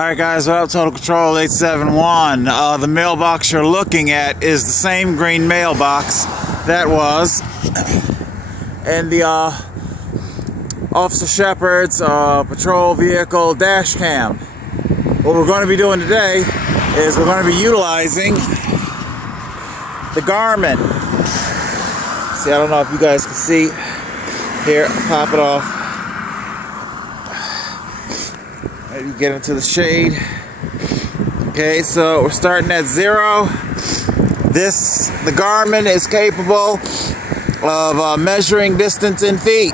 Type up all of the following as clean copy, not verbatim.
Alright guys, what up? Total Control 871. The mailbox you're looking at is the same green mailbox that was in the Ofc Sheppard's patrol vehicle dash cam. What we're going to be doing today is we're going to be utilizing the Garmin. See, I don't know if you guys can see. Here, pop it off. Maybe get into the shade. Okay, so we're starting at 0. The Garmin is capable of measuring distance in feet.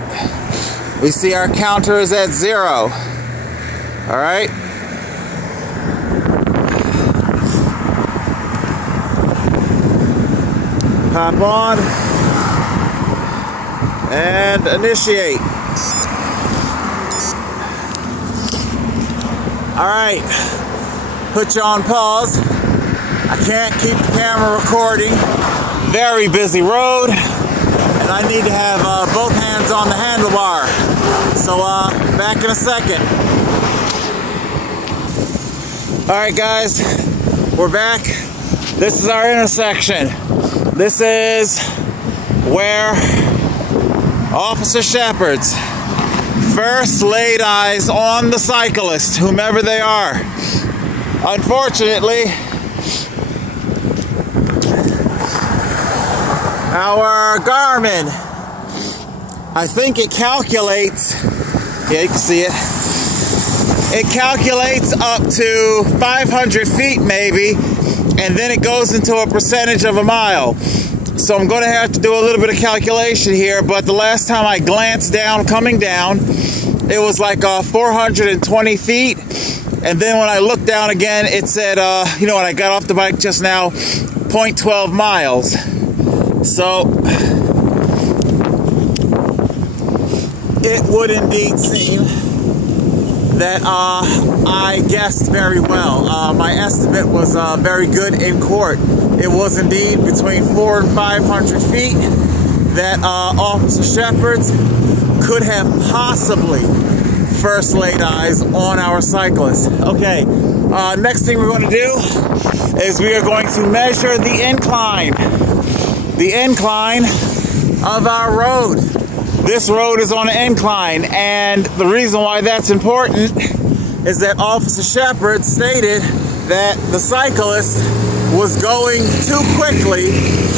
We see our counter is at 0. All right. Pop on and initiate. Alright, put you on pause. I can't keep the camera recording. Very busy road, and I need to have both hands on the handlebar. So, back in a second. Alright guys, we're back. This is our intersection. This is where Ofc Sheppards first laid eyes on the cyclist, whomever they are. Unfortunately, our Garmin, I think it calculates, yeah, you can see it. It calculates up to 500 feet maybe, and then it goes into a percentage of a mile. So I'm going to have to do a little bit of calculation here, but the last time I glanced down, coming down, it was like 420 feet. And then when I looked down again, it said, you know, when I got off the bike just now, 0.12 miles. So it would indeed seem that I guessed very well. My estimate was very good in court. It was indeed between 400 and 500 feet that Ofc Sheppards could have possibly first laid eyes on our cyclist. Okay, next thing we're going to do is we are going to measure the incline of our road. This road is on an incline, and the reason why that's important is that Ofc Sheppard stated that the cyclist was going too quickly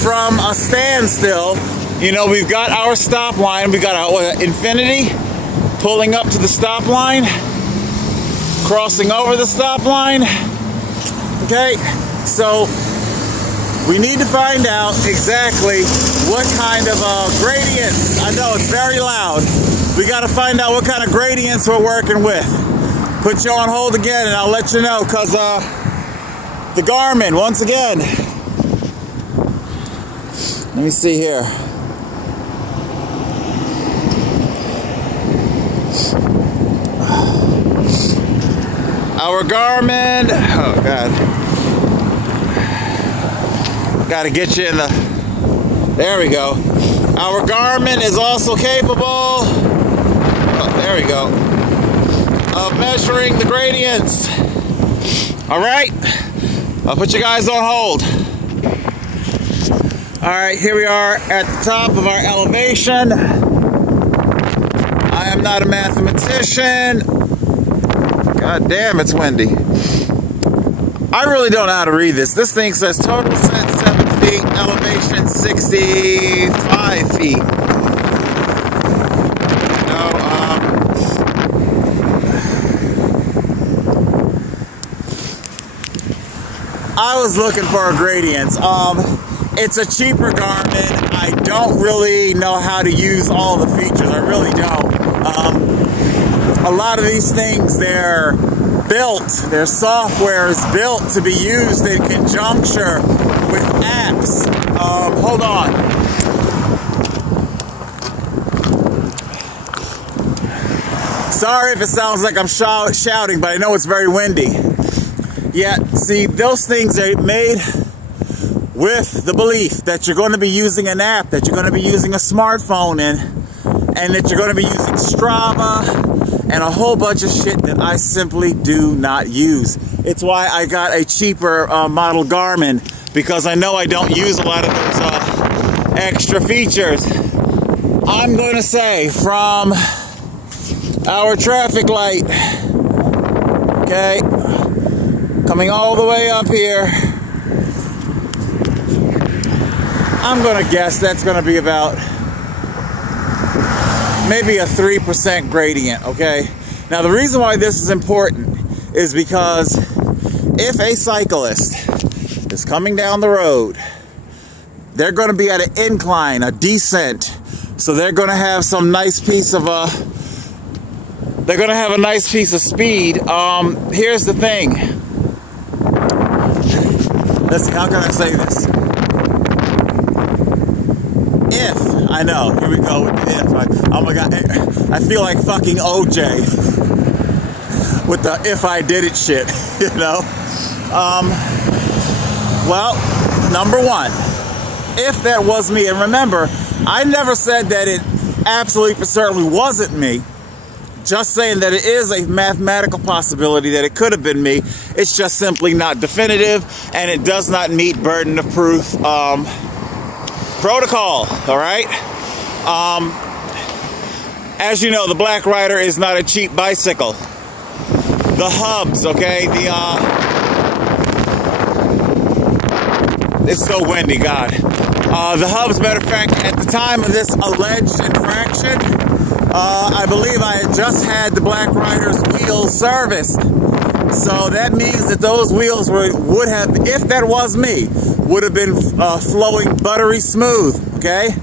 from a standstill. You know, we've got our stop line, we got our infinity pulling up to the stop line, crossing over the stop line. Okay, so we need to find out exactly what kind of gradient. I know it's very loud. We got to find out what kind of gradients we're working with. Put you on hold again and I'll let you know, because the Garmin, once again, let me see here. Our Garmin, oh God. Got to get you in the, there we go. Our Garmin is also capable, oh, there we go, of measuring the gradients. All right, I'll put you guys on hold. All right, here we are at the top of our elevation. I am not a mathematician. God damn, it's windy. I really don't know how to read this. This thing says total set 7 feet, elevation 65 feet. No, I was looking for gradients. It's a cheaper Garmin. I don't really know how to use all the features. I really don't. A lot of these things, they're built, their software is built to be used in conjunction with apps. Hold on. Sorry if it sounds like I'm shouting, but I know it's very windy. Yeah, see, those things are made with the belief that you're going to be using an app, that you're going to be using a smartphone in, and that you're going to be using Strava and a whole bunch of shit that I simply do not use. It's why I got a cheaper model Garmin, because I know I don't use a lot of those extra features. I'm going to say from our traffic light, okay, coming all the way up here, I'm going to guess that's going to be about maybe a 3% gradient, okay? Now the reason why this is important is because if a cyclist is coming down the road, they're going to be at an incline, a descent, so they're going to have some nice piece of they're going to have a nice piece of speed. Here's the thing. Let's see, how can I say this? If, I know, here we go with the if. Oh my God, I feel like fucking OJ with the if I did it shit, you know? Well, number one, if that was me, and remember, I never said that it absolutely for certain wasn't me, just saying that it is a mathematical possibility that it could have been me. It's just simply not definitive, and it does not meet burden of proof protocol, all right? As you know, the Black Rider is not a cheap bicycle. The hubs, okay, it's so windy, God. The hubs, matter of fact, at the time of this alleged infraction, I believe I had just had the Black Rider's wheels serviced. So that means that those wheels would have, if that was me, would have been flowing buttery smooth, okay?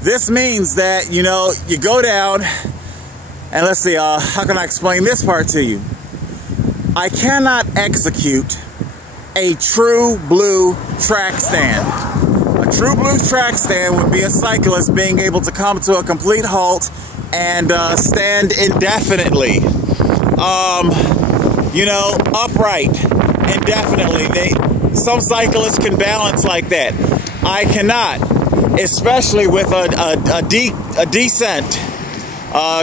This means that, you know, you go down, and let's see, how can I explain this part to you? I cannot execute a true blue track stand. A true blue track stand would be a cyclist being able to come to a complete halt and stand indefinitely. You know, upright indefinitely. Some cyclists can balance like that. I cannot, especially with a descent.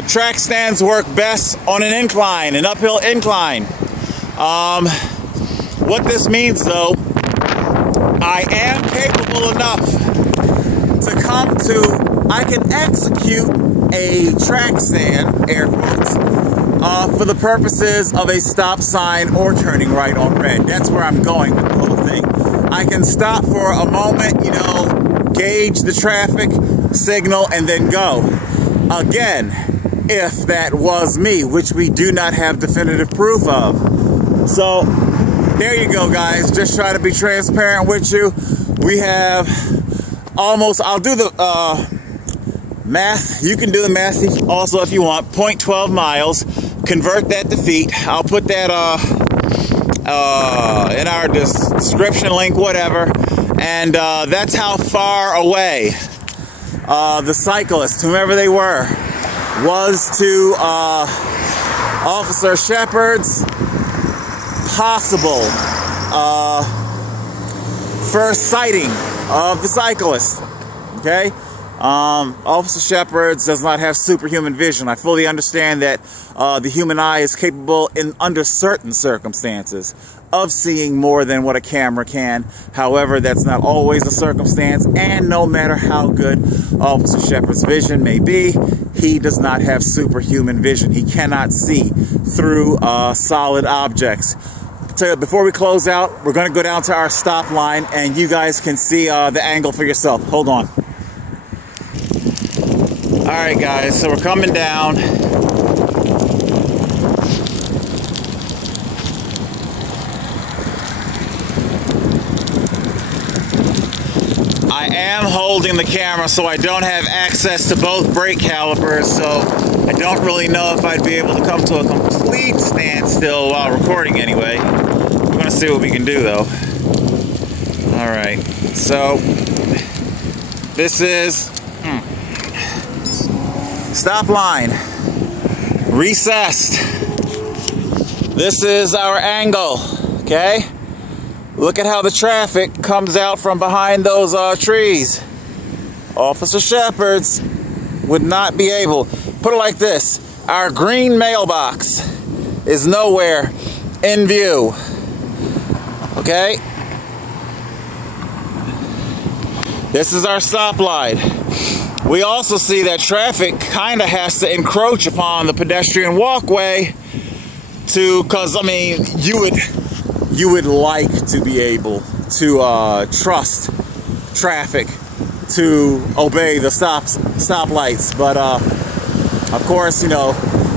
Track stands work best on an incline, an uphill incline. What this means, though, I am capable enough to come to, I can execute a track stand, air quotes, for the purposes of a stop sign or turning right on red. That's where I'm going with the whole thing. I can stop for a moment, you know, gauge the traffic, signal, and then go. Again, if that was me, which we do not have definitive proof of. So, there you go, guys. Just try to be transparent with you. We have almost, I'll do the math. You can do the math also if you want. 0.12 miles. Convert that to feet. I'll put that in our description link, whatever. And that's how far away the cyclist, whomever they were, was to Ofc Sheppard's possible first sighting of the cyclist. Okay? Ofc Sheppard's does not have superhuman vision. I fully understand that the human eye is capable, under certain circumstances, of seeing more than what a camera can. However, that's not always the circumstance, and no matter how good Ofc Sheppard's vision may be, he does not have superhuman vision. He cannot see through solid objects. Before we close out, we're going to go down to our stop line, and you guys can see the angle for yourself. Hold on. Alright guys, so we're coming down. I am holding the camera so I don't have access to both brake calipers, so I don't really know if I'd be able to come to a complete standstill while recording anyway. We're going to see what we can do though. Alright, so this is stop line, recessed. This is our angle, okay? Look at how the traffic comes out from behind those trees. Ofc Sheppard's would not be able, put it like this, Our green mailbox is nowhere in view. Okay? This is our stoplight. We also see that traffic kind of has to encroach upon the pedestrian walkway because I mean, you would like to be able to trust traffic to obey the stoplights, but of course, you know,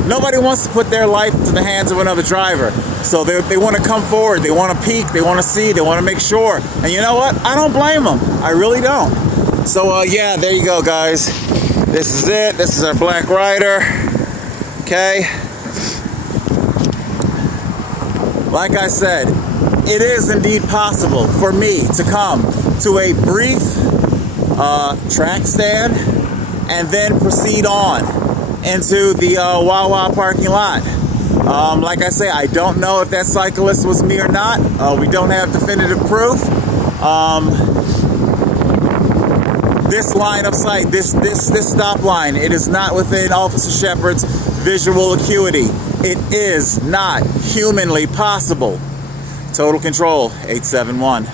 nobody wants to put their life into the hands of another driver. So they want to come forward, they want to peek, they want to see, they want to make sure. And you know what? I don't blame them. I really don't. So yeah, there you go, guys. This is it. This is our Black Rider. Okay. Like I said, it is indeed possible for me to come to a brief track stand and then proceed on into the Wawa parking lot. Like I say, I don't know if that cyclist was me or not. We don't have definitive proof. This line of sight, this stop line, it is not within Officer Sheppard's visual acuity. It is not humanly possible. Total Control 871.